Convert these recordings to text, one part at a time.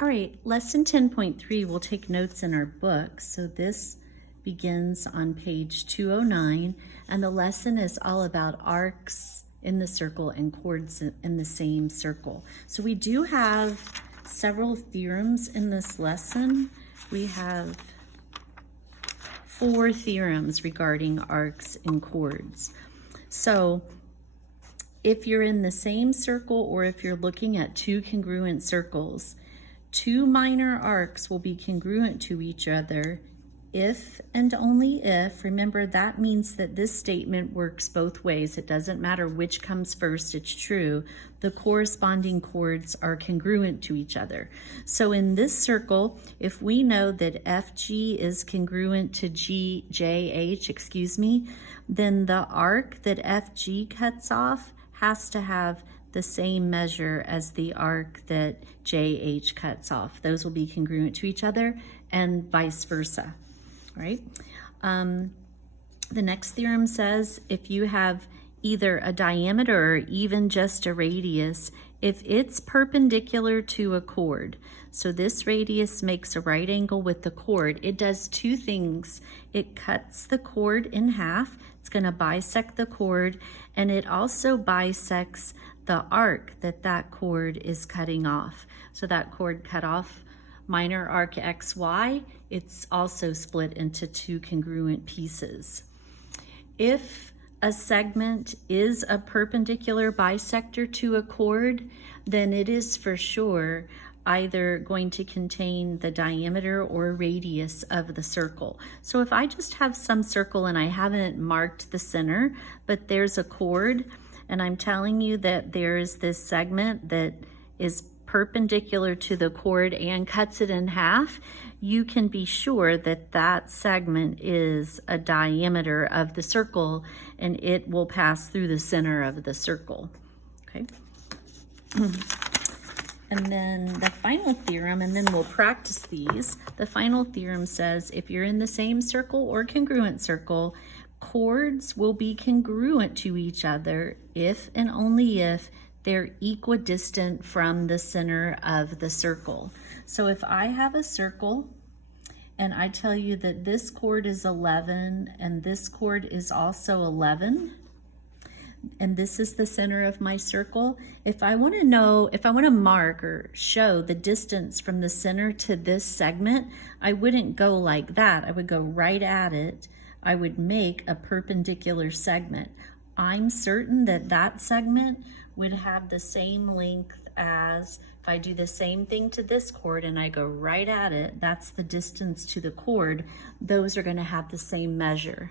All right, lesson 10.3, we'll take notes in our book. So this begins on page 209, and the lesson is all about arcs in the circle and chords in the same circle. So we do have several theorems in this lesson. We have 4 theorems regarding arcs and chords. So if you're in the same circle or if you're looking at 2 congruent circles, 2 minor arcs will be congruent to each other if and only if. Remember, that means that this statement works both ways. It doesn't matter which comes first, it's true. The corresponding chords are congruent to each other. So in this circle, if we know that FG is congruent to JH, then the arc that FG cuts off has to have the same measure as the arc that JH cuts off. Those will be congruent to each other and vice versa, right? The next theorem says if you have either a diameter or even just a radius, if it's perpendicular to a chord, so this radius makes a right angle with the chord, it does 2 things. It cuts the chord in half, it's going to bisect the chord, and it also bisects the arc that chord is cutting off. So that chord cut off minor arc XY, it's also split into 2 congruent pieces. If a segment is a perpendicular bisector to a chord, then it is for sure either going to contain the diameter or radius of the circle. So if I just have some circle and I haven't marked the center, but there's a chord, and I'm telling you that there's this segment that is perpendicular to the chord and cuts it in half, you can be sure that that segment is a diameter of the circle and it will pass through the center of the circle, okay? And then the final theorem, and then we'll practice these. The final theorem says if you're in the same circle or congruent circle, chords will be congruent to each other if and only if they're equidistant from the center of the circle. So if I have a circle and I tell you that this chord is 11 and this chord is also 11, and this is the center of my circle, if I want to mark or show the distance from the center to this segment, I wouldn't go like that. I would go right at it. I would make a perpendicular segment. I'm certain that that segment would have the same length as, if I do the same thing to this chord and I go right at it, that's the distance to the chord, those are going to have the same measure.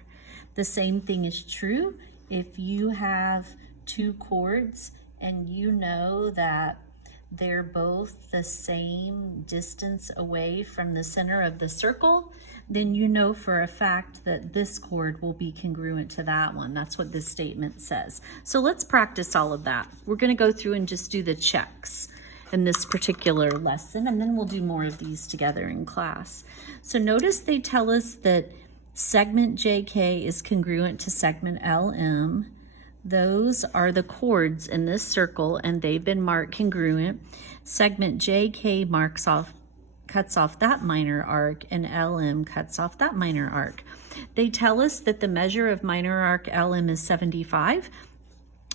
The same thing is true if you have 2 chords and you know that they're both the same distance away from the center of the circle, then you know for a fact that this chord will be congruent to that one. That's what this statement says. So let's practice all of that. We're going to go through and just do the checks in this particular lesson, and then we'll do more of these together in class. So notice they tell us that segment JK is congruent to segment LM. Those are the chords in this circle and they've been marked congruent. Segment JK cuts off that minor arc and LM cuts off that minor arc. They tell us that the measure of minor arc LM is 75.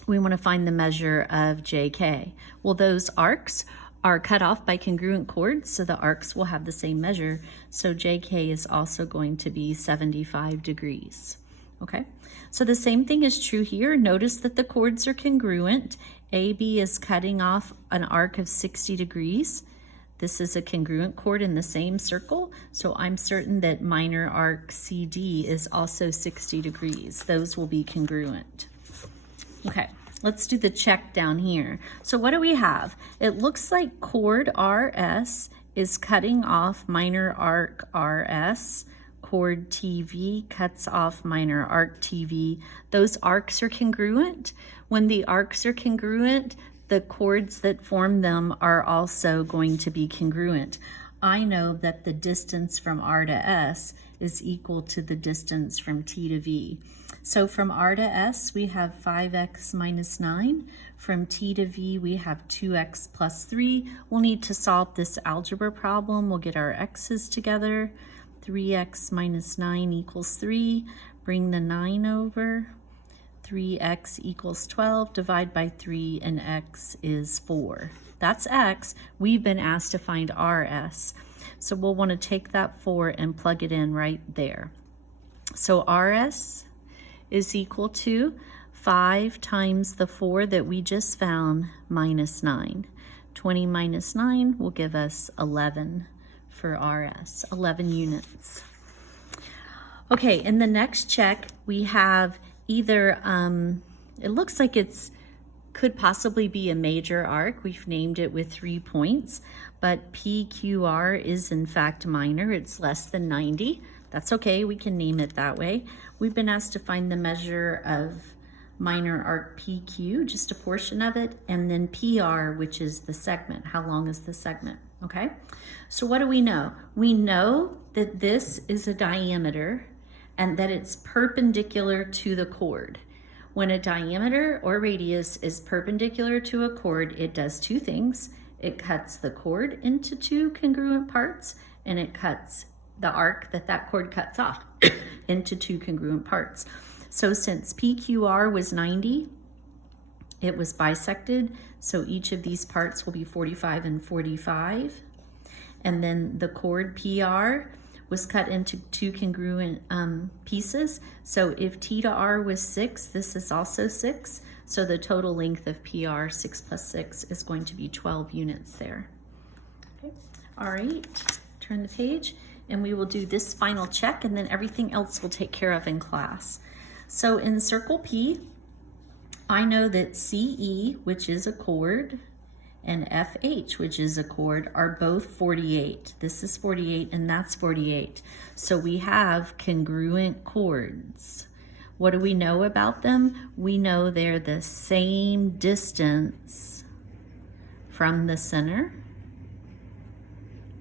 We want to find the measure of JK. Well, those arcs are cut off by congruent chords, so the arcs will have the same measure. So JK is also going to be 75 degrees. Okay, so the same thing is true here. Notice that the chords are congruent. AB is cutting off an arc of 60 degrees. This is a congruent chord in the same circle, so I'm certain that minor arc CD is also 60 degrees. Those will be congruent. Okay, let's do the check down here. So what do we have? It looks like chord RS is cutting off minor arc RS. Chord TV cuts off minor arc TV. Those arcs are congruent. When the arcs are congruent, the chords that form them are also going to be congruent. I know that the distance from R to S is equal to the distance from T to V. So from R to S, we have 5x minus 9. From T to V, we have 2x plus 3. We'll need to solve this algebra problem. We'll get our x's together. 3x minus 9 equals 3. Bring the 9 over. 3x equals 12. Divide by 3, and x is 4. That's x. We've been asked to find RS. So we'll want to take that 4 and plug it in right there. So RS is equal to 5 times the 4 that we just found minus 9. 20 minus 9 will give us 11 for RS, 11 units. Okay, in the next check, we have either, it looks like could possibly be a major arc. We've named it with 3 points, but PQR is in fact minor. It's less than 90. That's okay, we can name it that way. We've been asked to find the measure of minor arc PQ, just a portion of it, and then PR, which is the segment. How long is the segment, okay? So what do we know? We know that this is a diameter and that it's perpendicular to the chord. When a diameter or radius is perpendicular to a chord, it does 2 things. It cuts the chord into 2 congruent parts, and it cuts the arc that chord cuts off into 2 congruent parts. So since PQR was 90, it was bisected, so each of these parts will be 45 and 45. And then the chord PR was cut into 2 congruent pieces. So if T to R was 6, this is also 6. So the total length of PR, 6 plus 6, is going to be 12 units there. Okay. All right, turn the page, and we will do this final check, and then everything else we'll take care of in class. So in circle P, I know that CE, which is a chord, and FH, which is a chord, are both 48. This is 48 and that's 48. So we have congruent chords. What do we know about them? We know they're the same distance from the center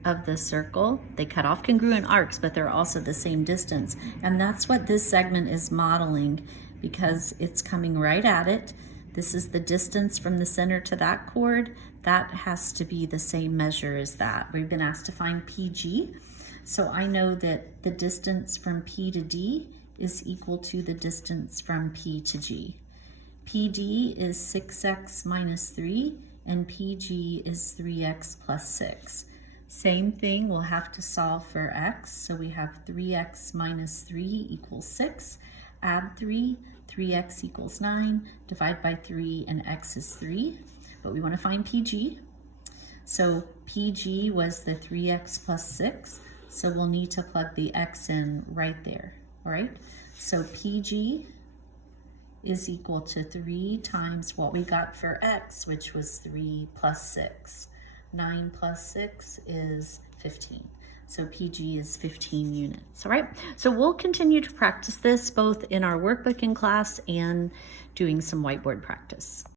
of the circle. They cut off congruent arcs, but they're also the same distance. And that's what this segment is modeling, because it's coming right at it. This is the distance from the center to that chord. That has to be the same measure as that. We've been asked to find PG. So I know that the distance from P to D is equal to the distance from P to G. PD is 6x minus 3, and PG is 3x plus 6. Same thing, we'll have to solve for x. So we have 3x minus 3 equals 6. Add 3, 3x equals 9. Divide by 3, and x is 3. But we want to find PG. So PG was the 3x plus 6. So we'll need to plug the x in right there, all right? So PG is equal to 3 times what we got for x, which was 3 plus 6. 9 plus 6 is 15. So PG is 15 units, all right? So we'll continue to practice this both in our workbook in class and doing some whiteboard practice.